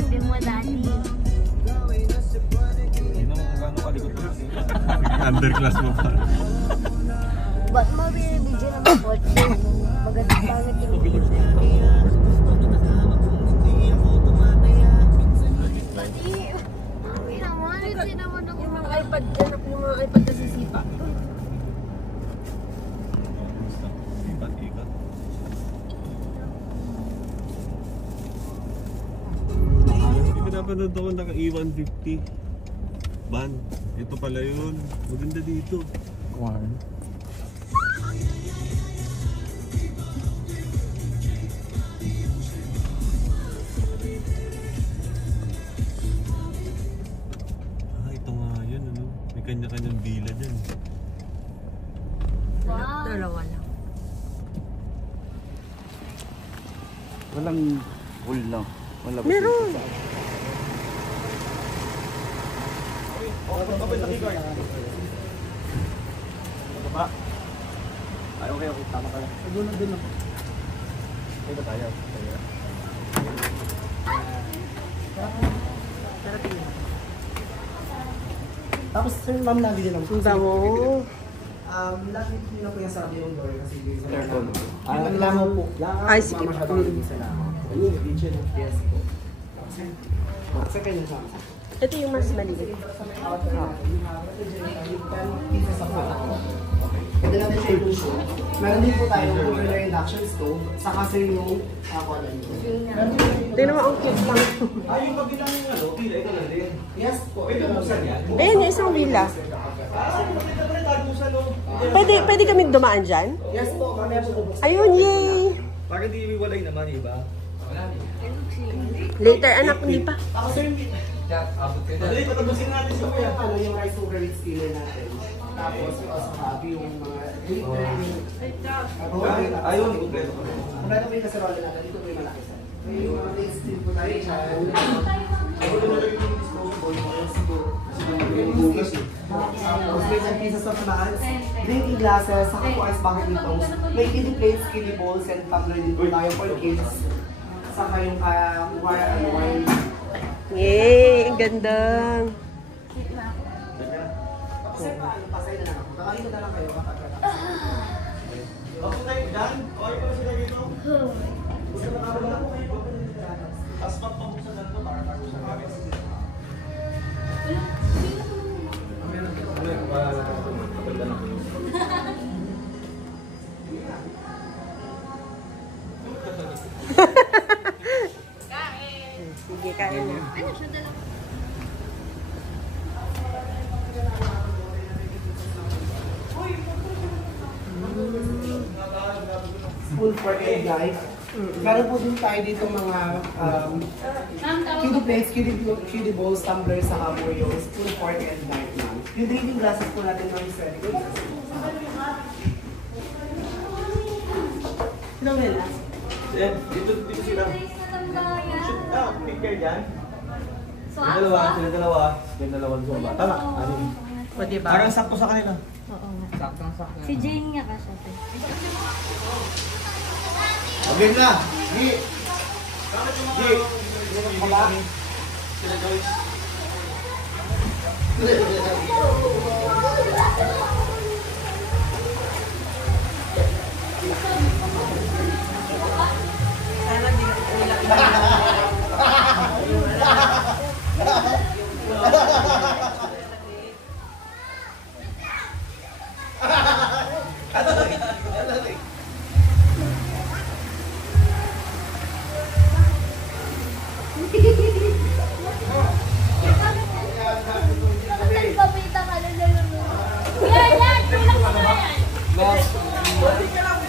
FB mo, Daddy. Underclass mo pa. Ba't mo binibidyo ng kotse? Magandang pangit yung video. Mami naman, hindi naman ako. Yung mga iPad dyan, yung mga iPad na sisipa. Ikat-ikat. Pinapanood ako naka-E150 van. Ito pala yun. Maganda dito. Warm. Ito nga yun, ano? May kanya-kanyang villa dyan. Wow. Dalawa lang. Walang pool lang. Wala ba Meron. Ay, okay. Tama pala. Doon lang. Ito tayo. Tapos sir, ma'am, lagi din ang Sundan mo. lagi din na po yung sarado yung door kasi yung Aircon. langaw po. Ay, sige. Isa lang. Ayun, kitchen. Yes po. Sa kayo na Ito yung mas maliit. Pwede natin siya i-push. Meron din po tayong cooler induction stove, saka sir yung kuwalan nyo. Tingnan mo, ang cute lang. Yung kabilang ano, pila, ito na din. Yes po. Pwede buksan yan? Ayun, yung isang villa. Pwede kami dumaan dyan? Yes po, mamaya po bubuksan. Ayun, yay! Bakit di iwalay naman, iba? Later, anak, hindi pa. Ako sir, Abot ka Dali, patabusin natin siya kaya ano yung rice cooker with steamer natin. Tapos sa hobby yung mga Ayun, kompleto ko. Kompleto po yung kaserola natin. Dito po yung malaki sa. Yung mga things din po tayo dyan. Ayun na lang yung disposable. Tapos may some pieces of nuts, drinking glasses, saka po ice bucket nito. May kiddie plates, kiddie bowls, and tumbler din po tayo for kids. Saka yung wine. Yay! Ang ganda! Sir, paano? Pasay na lang ako. Kakalito na lang kayo kapag Ako tayo dyan? Okay pa sila dito? gusto na ako lang po kayo. Aspat pa buksan na ito para tagusan kami. Sige, kain na. Ano siya dalawa? Full pork and guys. Meron po din tayo dito mga kiddie plates, kiddie bowls, tumblers, saka po yung full pork and knife ma'am. Yung drinking glasses po natin ma'am is ready. Sino nila? Dito sila. Shoot na, picture dyan. So, Sila dalawa, sila dalawa. Sila dalawang zumba. Tama, ano yun? O, diba? Parang sakto sa kanila. oo nga. Si Jane nga kasi. Abin na! Gi! Gi! Sila Joyce. Papita ka na lang. Yan! Tulak mo na yan! Wait lang.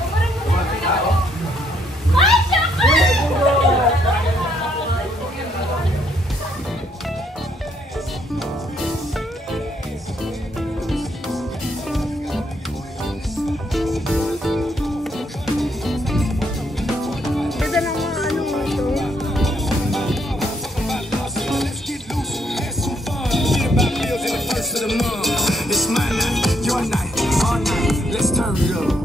Kumarang mo na. Ay, siya! Ganda ng mga ano mo ito. It's my night, your night, our night. Let's turn it up.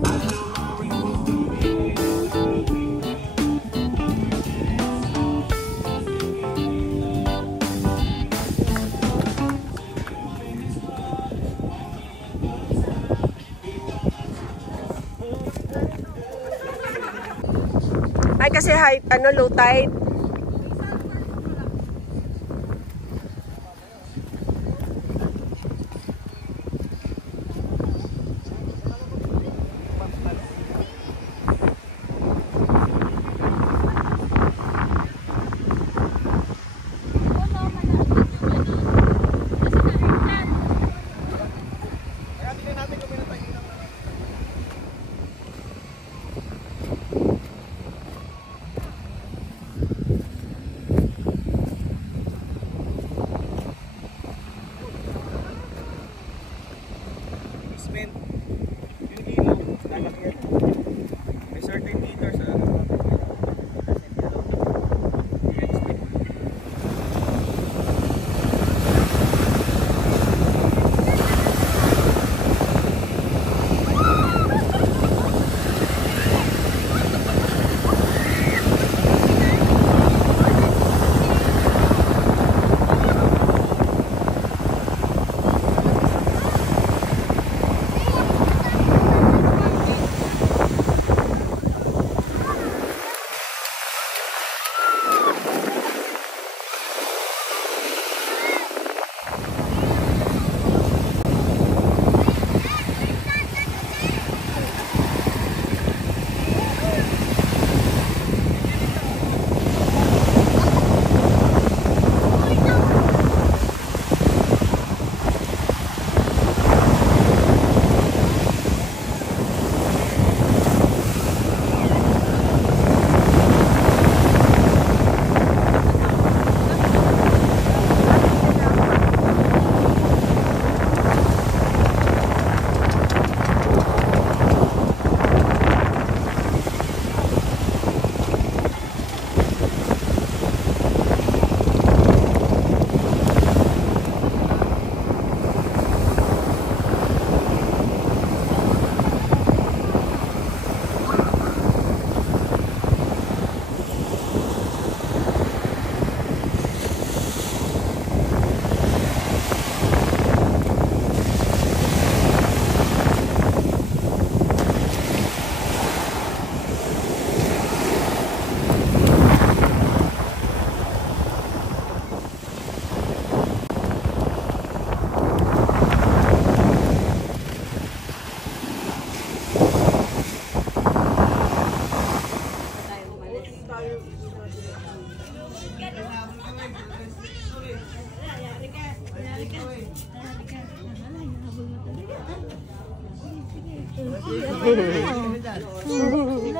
Ay, kasi high, low tide.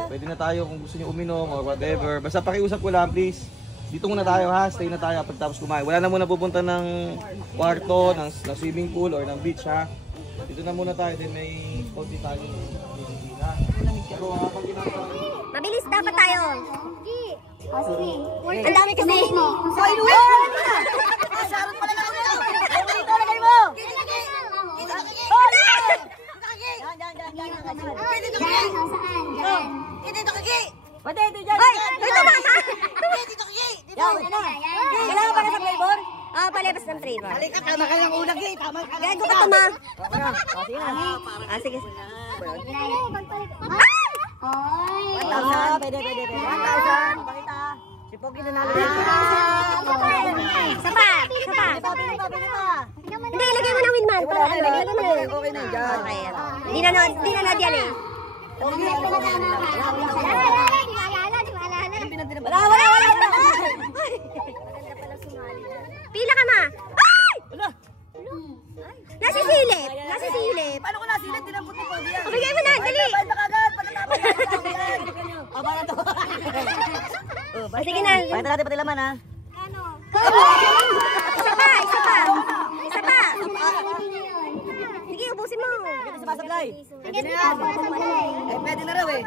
Pwede na tayo kung gusto niyo uminom or whatever. Basta pakiusap ko lang, please. Dito muna tayo ha, stay na tayo pagtapos kumain. Wala na muna pupunta ng kwarto, ng swimming pool or ng beach ha. Dito na muna tayo, then may konti tayo ha. Pero habang ginagawa. Mabilis dapat tayo. Ang dami kasi. Ay, Luis! Sarot pala na ulit. Ito, lagay mo! Dito kaki! Pwede, dito dyan! Ay! Dito mama! Dito kaki! Kailangan pa na sa flavor? Ah, palabas ng flavor. Halika, tama ka lang unang gay! Tama ka lang! Gago ka ma. Sige. Ay! Pwede. 1,000! Pakita! Si Pogi na namin! Isa pa. Hindi, ilagay mo ng windman. Para ano, ilagay mo na. Okay na dyan! Okay. Di na yan eh. Wala. Pila ka ma. Ay! Nasisilip. Paano ko nasilip? Dinampot ni Pogi yan! Bigay mo na, dali. Bayad na kagad! Pagkatapos yan! Aba na to! Sige na. Pakita natin pati laman ha! Isa pa. Sige, ubusin mo. Pwede sa masablay! Pwede na yan! Pwede na raw eh!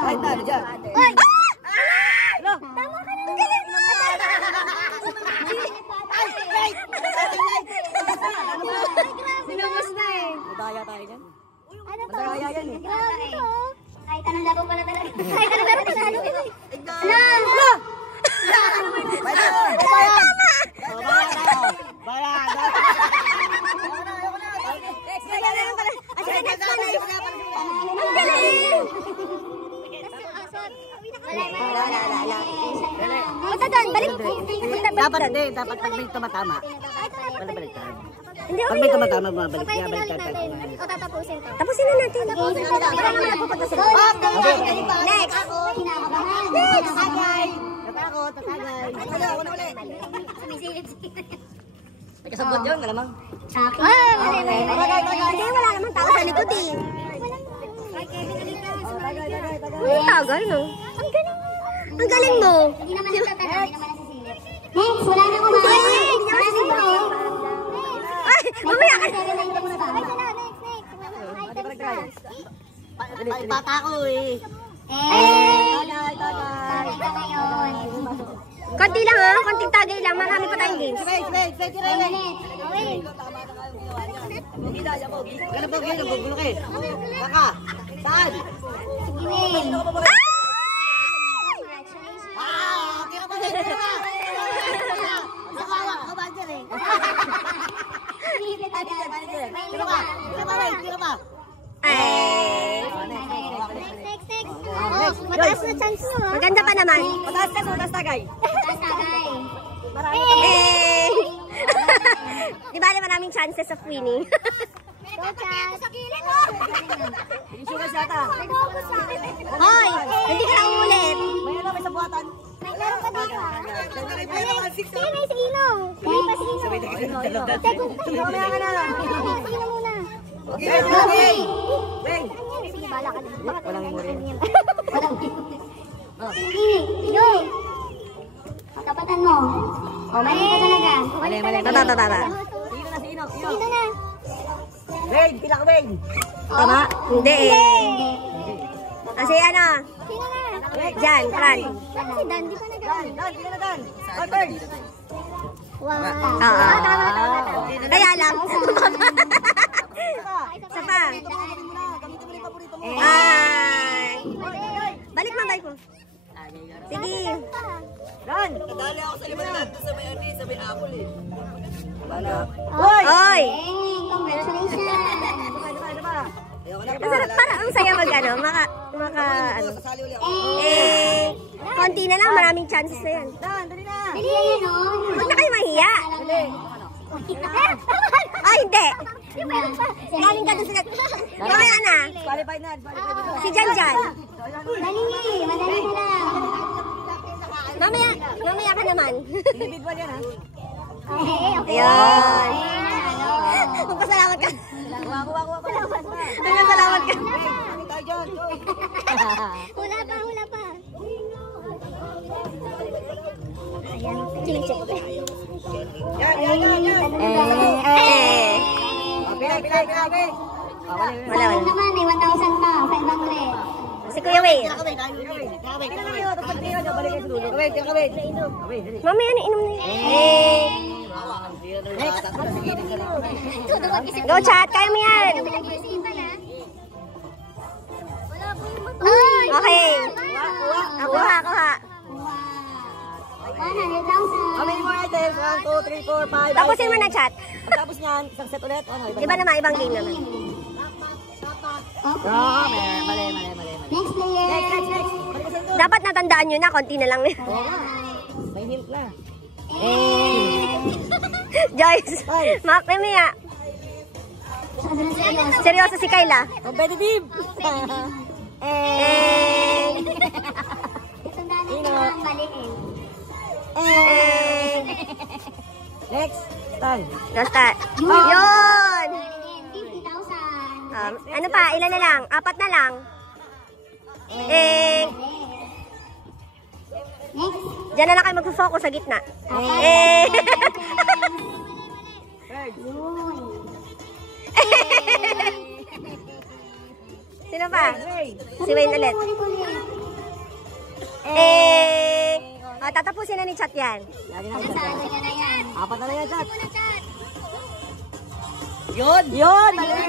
Kahit na, dyan! Ay! Ano? Tama ka na. Galing mo. Sinubos na eh. Madaya tayo dyan. Ano to? Madaya yan eh. Grabe to. Kahit anong laro pala talaga. Kahit anong laro pala. Pwede! Bayan! Ang galing! Wala. Punta doon, balik. Dapat hindi, dapat pag may tumatama. Wala balik tayo. Hindi, okay. Pag may tumatama, bumabalik. Kaya balik tayo. O tatapusin to. Tapusin na natin. Next. Next. Tatakot. May kasabot yun, malamang. Hindi, wala namang tao sa likod eh. Ang tagal, no? Ang galing. Ang galing mo. Hindi naman nagtatanong, hindi naman nasisilip. Next, wala na kumain. Hindi naman nasisilip. Ay, mamaya ka. Bata ko eh. Konti lang ha, konting tagay lang. Marami pa tayong games. Gano'n po kayo, nagugulo kayo. Baka, saan? Mataas na chance nyo ha. Maganda pa naman. Mataas tagay. Di ba maraming chances of winning? Go, Chad! Sa kilid mo! Isugas yata. Hoy! Hindi ka na uulit! May sabuatan. May laro ka dito ha? Sige, may si Inong! Sige pa si Inong! Sige muna! Okay! Sige, bala ka na. Walang memory. Inong! Kapatan mo. O, mali ka talaga. Mali. Tata. Sino? Sino na? Wayne, pila ka Wayne. Tama? Hindi eh. Kasi ano? Sino na? Diyan, Fran. Si Dan, di pa nag-aano. Dan, pila na Dan. Turn. Wow. Tama. Kaya lang. Isa pa. Ay. Balik mo. Sige. Dan, nadali ako sa limandan. Sa may ani, sa may apple eh. Oy! Congratulations. Masarap, parang ang saya mag ano, ano. Konti na lang, maraming chances na yan. Dan, dali na. Dali na yan, no? Huwag na kayo mahiya. Ay, hindi. Galing ka doon sa... Mamaya na. Qualified na. Si Jan. Madali na lang. Mamaya ka naman. Individual yan ha. Ayun. Magpasalamat ka. Kuha. Magpasalamat ka. Tayo dyan. Hula pa. Ayan. Chiling-check. Yan. Pilay. Wala. naman, may 1,000 pa. 500. Si Kuya Wayne. Mamaya na inom na yun. Go, Chat. Kaya mo yan. Okay. Kuha. 100,000. How many more items? 1, 2, 3, 4, 5. Tapusin mo na, Chat. Tapos niyan, isang set ulit. Iba naman, ibang game naman. Mali. Next player. Next. Dapat natandaan nyo na, konti na lang. May hint na. Joyce, mamaya. Seryoso si Kayla. Competitive. Next. Start. Yun! Ano pa? Ilan na lang? 4 na lang. Diyan na lang kayo mag-focus sa gitna. Sino pa? Si Wayne ulit. Tatapusin na ni Chat yan. 4 na lang yan, Chat. Yun!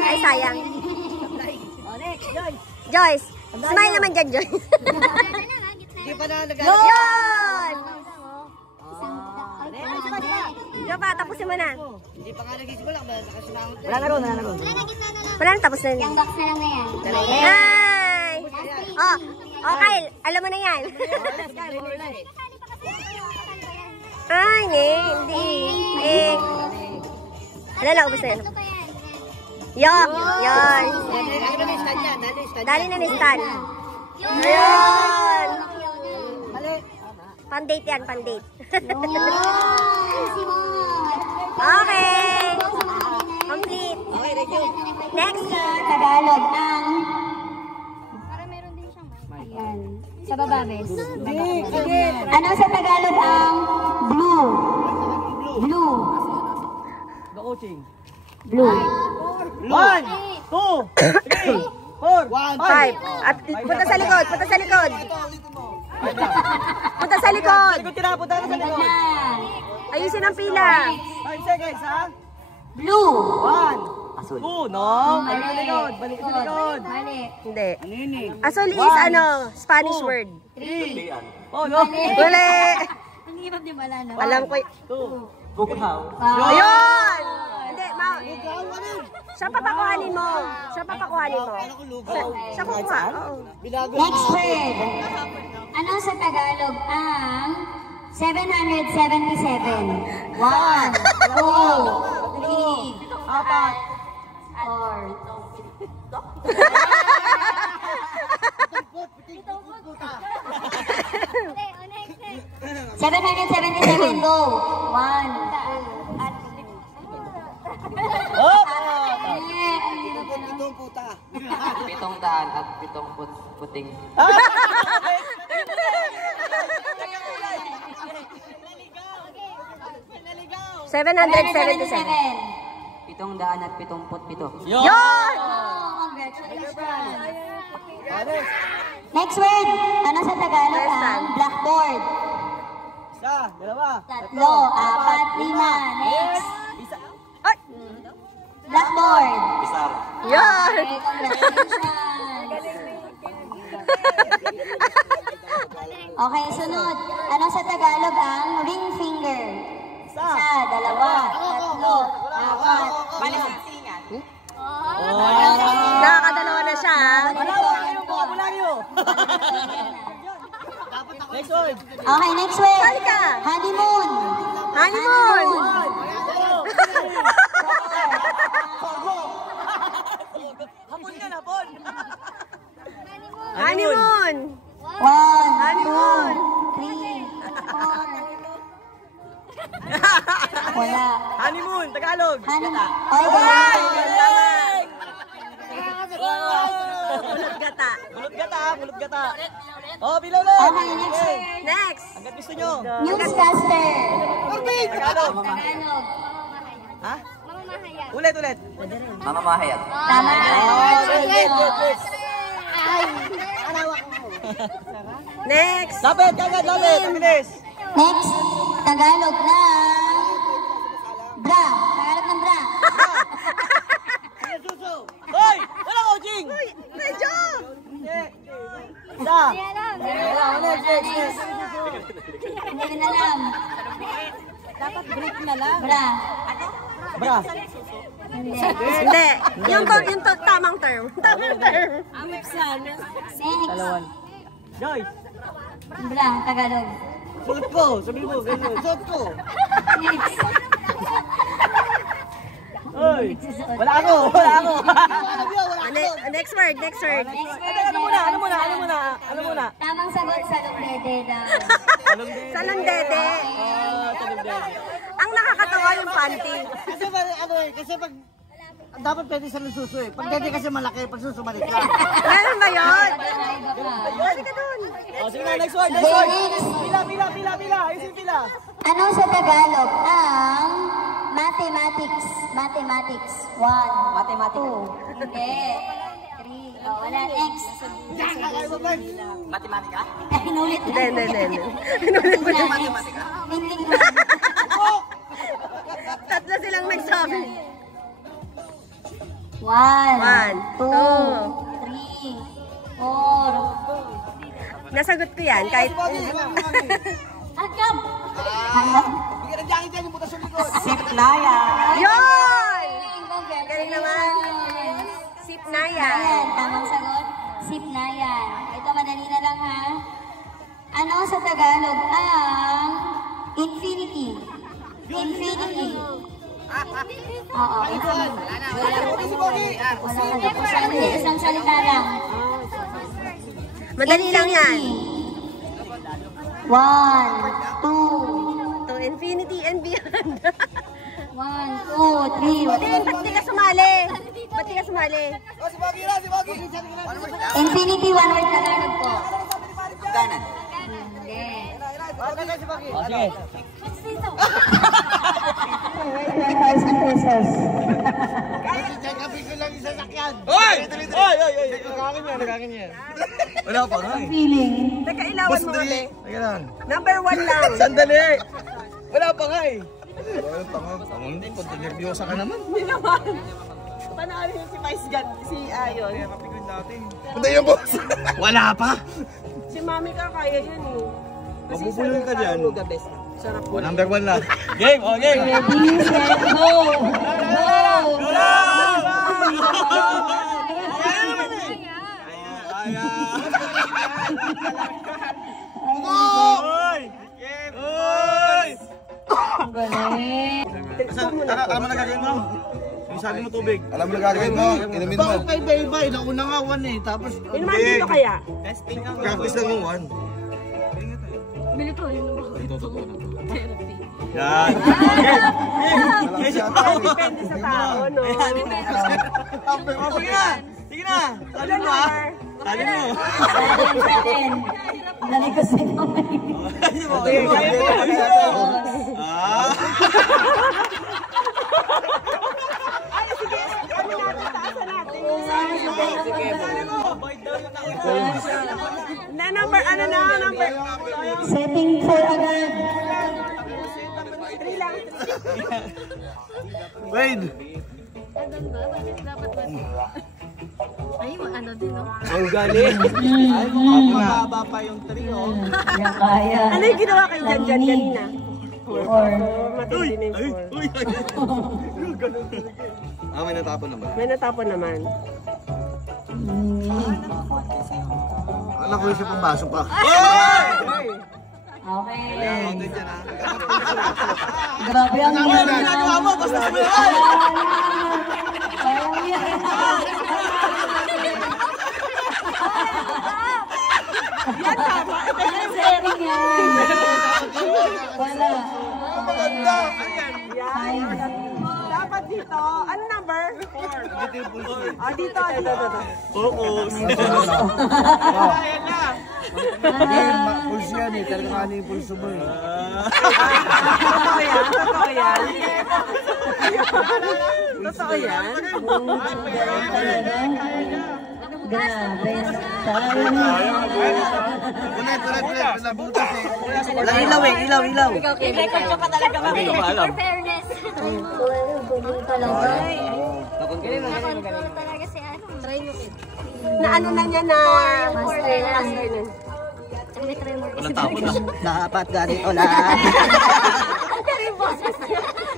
Ay, sayang. Next, Joyce, smile naman dyan, Joyce. Hindi pa na Yun! Diyo pa, tapusin mo na. Hindi pa nga nag-isimula. Wala na ron. Wala na, tapos na. Yung box na lang na yan. Ay! Oh, Kyle, Alam mo na yan. Ay, hindi. Ano lang, ubos na yan. Yon. Dali na ni Stan. Yon. Pan-date yan, pan-date. Okay. Complete. Next. Tagalog ang... Ayan. Sa baba, Bes. Ano sa Tagalog ang blue? Blue. The coaching. Blue. 1, 2, 3, 4, 5. At punta sa likod, punta sa likod. Punta sa likod. Likod tira, punta na sa likod. Ayusin ang pila. 5 seconds, ha? Blue. 1, 2, no? Balik sa likod, balik sa likod. Mali. Hindi. Asul is ano, Spanish word. 3. Oh, no. Uli. Ang hirap di wala, no? Alam ko. 2. Bukaw. Ayun! Hindi, siya papakuhanin mo. Siya papakuhanin mo. Siya kukuha. Oo. Next word. Ano sa Tagalog ang 777? 1, 2, 3, 4. Seven hundred 77, go. 777. 777. Yun! Congratulations. Next word. Ano sa Tagalog ang blackboard? Isa, dalawa. 3, 4, 5. Next. Blackboard. Yun! Okay, congratulations. Okay, sunod. Ano sa Tagalog ang ring finger? Isa, 2, 3, 4. Nakakadalawa na siya. Next word. Okay, next word. Halika. Honeymoon. Honeymoon. Hapon ka na, Pon. Honeymoon. 1, 2, Honeymoon. 3, 4. Wala. Honeymoon, Tagalog. Honeymoon. Ulot gata. Mulot gata, mulot gata. Oh, bilaw lang. Okay, next word. Next. Hanggat gusto nyo. Newscaster. Tagalog. Tagalog. Ha? Ulit. Tama. Next. Lapit, kagad, lapit. Ang bilis. Next, Tagalog ng bra. Tagalog ng bra. Hoy! Wala coaching! Medyo. Isa. Hindi rin alam. Dapat brief na lang. Bra. Bra. Hindi. Yung tamang term. Tamang term. Next. Dalawan. Joy! Bra, Tagalog. Suot ko! Sabi mo, ganyan. Suot ko! Next. Hoy! Wala ako! Next word. Ano muna? Tamang sagot sa Lugdede daw. Salon dede. Ang nakakatawa yung panty. Kasi pag dapat pwede sa suso eh. Pag dede kasi malaki, pag suso balik lang. Meron ba yun? Balik ka dun. Sige na, next word! Pila! Ayusin pila! Ano sa Tagalog ang mathematics? 1, 2, hindi. 3, wala. Next. Matematika? Inulit na. Hindi. Tingting na. Tatlo silang nagsabi. 1, 2, 3, 4. Nasagot ko yan kahit... Hagam! Siplaya. Yun! Galing naman. Sip na yan. Ayan, tamang sagot. Isip na yan. Ito, madali na lang ha. Ano sa Tagalog ang infinity? Infinity. Oo, infinity. Wala ka na. Isang salita lang. Madali lang yan. 1, 2, To infinity and beyond. 1, 2, 3. Ba't di ka sumali? Ba't di ka sumali? Infinity, one word Tagalog po. Ganan. Hindi. O, sige. 1,000 pesos. Oy! Nakakin yan. Wala pa nga eh. Feeling. Nagkailawan mo kami. Teka lang. Number 1 lang. Sandali! Wala pa nga eh. Hindi, punta nervyosa ka naman. Hindi naman. Panalo yun si Vice Gan, si Ayon. Punta yung boss. Wala pa. Si Mami ka, kaya yun eh. Kasi Mabubulol ka dyan. Sarap po. Number 1 lang. Game! O, game! Ready, set, go! Go! Galing. Alam mo na gagawin mo? Yung sabi mo tubig. Alam mo na gagawin mo? Inumin mo. Bakit iba-iba? Nauna nga 1 eh. Tapos, Inuman dito kaya? Practice lang yung 1. Bili ko, yun naman. Ito, totoo na. Yan! Depende sa tao, no? Sige na! Sige na! Tali mo ha! Tali mo! Dali ko sa kamay. Ah! Na number, ano na, number? Setting for agad. 3 lang. Wade! Ay, ano din, no? Ang galing! Ay, mababa pa yung trio. Yan kaya. Ano yung ginawa kayo dyan kanina? Or, Matindi na yung 4. May natapon naman. May natapon naman. alam ko siya pambasok pa. okay. Grabe ang Ginagawa mo, basta sumiray! Setting yan. Wala. Maganda! Dapat dito. Ano number? 4. Ah, dito. Focus! Ayan na. Pulso yan eh. Talagang ano yung pulso mo eh. Totoo yan. Totoo yan. Totoo yan. Grabe. Walang ilaw eh. Ilaw. I-record nyo pa talaga kami. For fairness. Galing talaga. Galing talaga si ano. Try mo it. Na ano na niya na Master na. master na. Walang tapon na. Dapat ganito lang.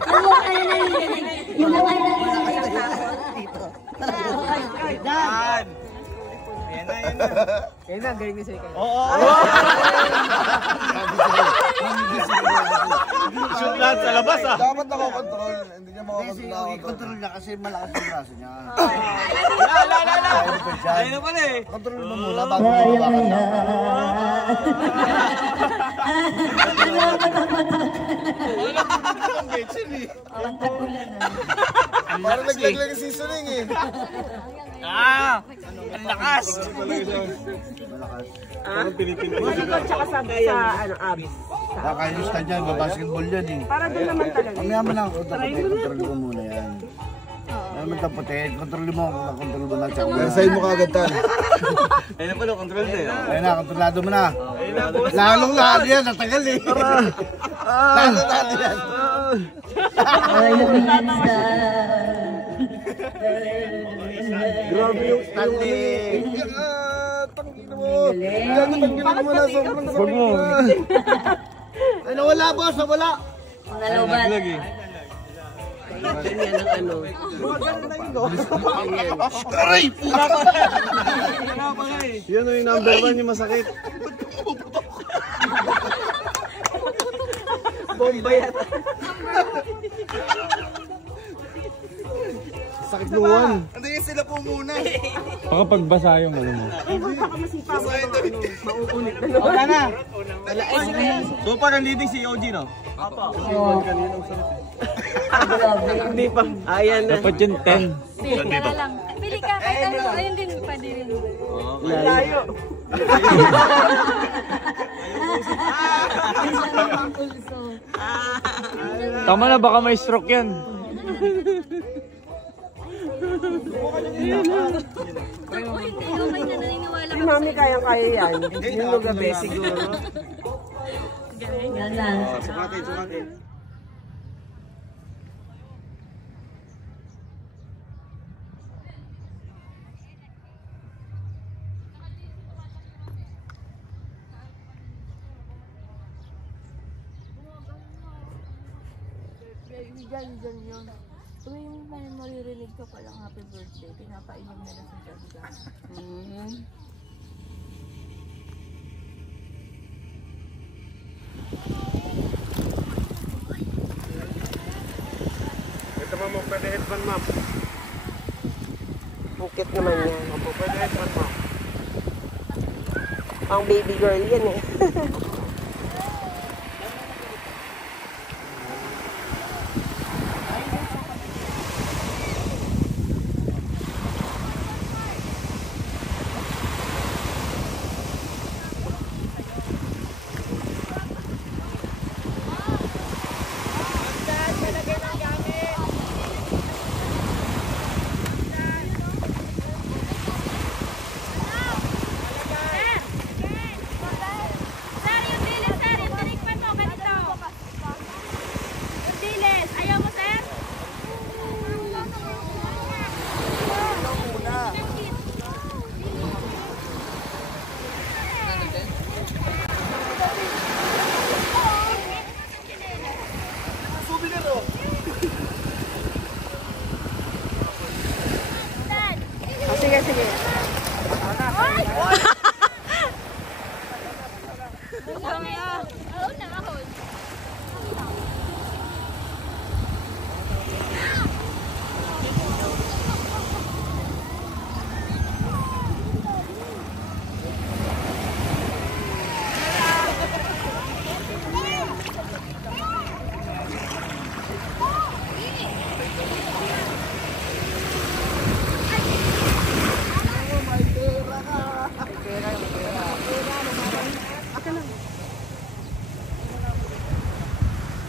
Yung mukha na nanginginig. Yung mukha na nanginginig. Yan! Yan na. Yan na, galing ni Sika. Oo! Shoot lahat sa labas ah! Dapat nakakontrol. Hindi niya makakontrol. Control niya kasi malakas yung braso niya. La! Ayun na pala eh! Control mo muna bago mabawakan na. Parang naglaglag yung seasoning eh. Ah! Ang lakas! Parang Pilipino. Tsaka sa ano, abs. Kakainis ka dyan. Babasketball yan eh. Para doon naman talaga. Mamaya mo lang. Control mo muna yan. Naman taputin. Control mo. Control mo na. Side mo kagad tan. Ayun na pala, control na eh. Ayun na. Kontrolado mo na. Ayun na, boss. Lalong lalo yan. Natagal eh. Lalong lalo yan. Ay, luminsa. Grabe yung Stanley. Tangina mo. Tangina mo na. Sobrang sakit na. Ay, nawala boss. Nawala. Mga lobat. Naglag eh. Ganyan ang ano. Aray! Pura pa! Pura pa nga eh. Yan yung number 1 yung masakit. Bomba yata. Sakit ng 1. Hindi sila po muna. Baka pagbasa yung ano mo. Mauunit na Wala na. So far ang leading si OG, no? Hindi pa. Ayan na. Dapat yung 10. Dito. Pili ka, kahit ano, ayun din, pwede rin. Layo. Tama na, baka may stroke yan. Uy, hindi, okay na, naniniwala Si Mami kayang-kaya yan. Yung gabi siguro. Yan lang. Sumatin. Diyan yun. Tuwing may maririnig ka palang happy birthday, pinapainom nila sa dyan. Ito ma'am, pwede headband ma'am. Bukit naman yan. Opo, pwede headband ma'am. Pang baby girl yan eh. Sige.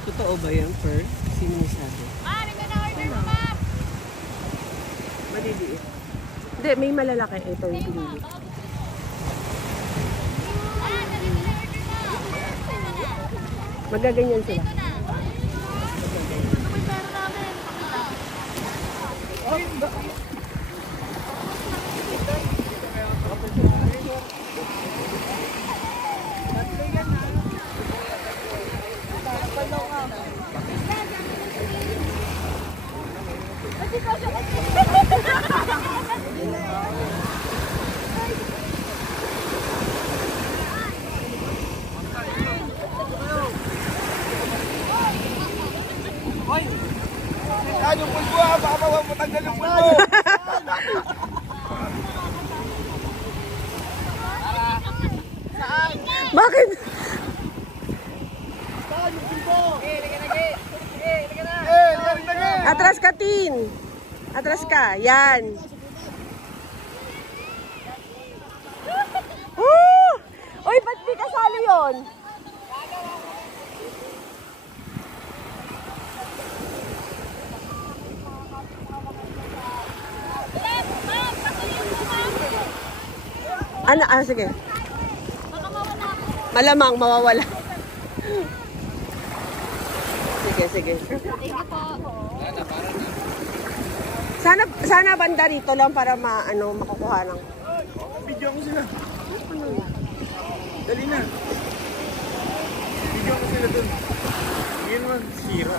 Totoo ba yan, Fer? Sino mo sabi? Ma'am, ito na order mo, ma'am! Maliliit. Hindi, may malalaki. Ito yung pinili. Magaganyan sila. Yung pulpo ha, baka matanggal yung pulpo. Bakit? Saan yung pulpo? Atras ka, Tin. Atras ka. Yan. Uy, ba't di kasali yun? Ano? Sige. Malamang mawawala. Sige. Sana banda rito lang para makukuha ng. Video ko sila. Dali na. Video ko sila dun. Yan man, sira.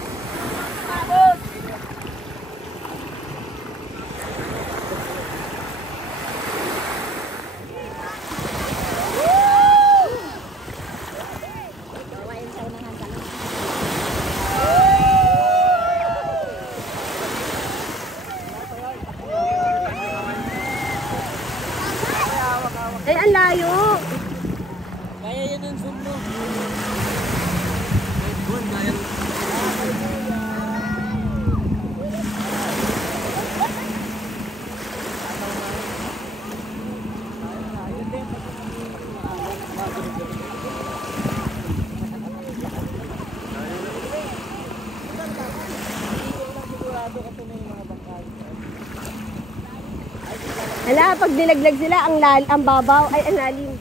Hala, pag nilaglag sila, ang babaw, ay ang lalim.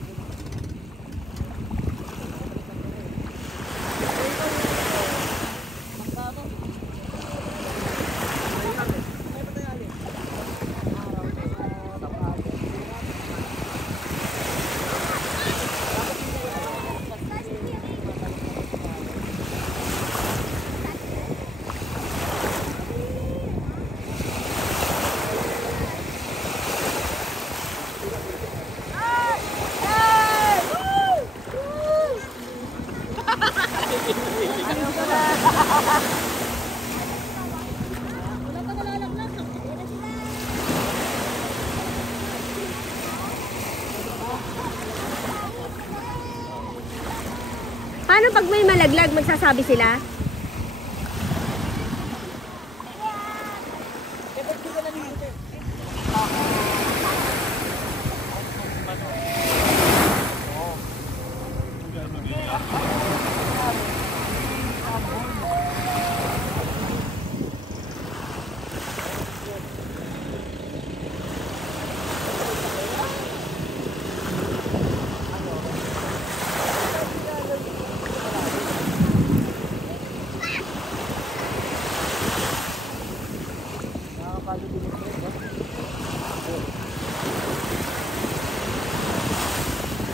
Paano pag may malaglag, magsasabi sila?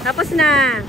Tapos na.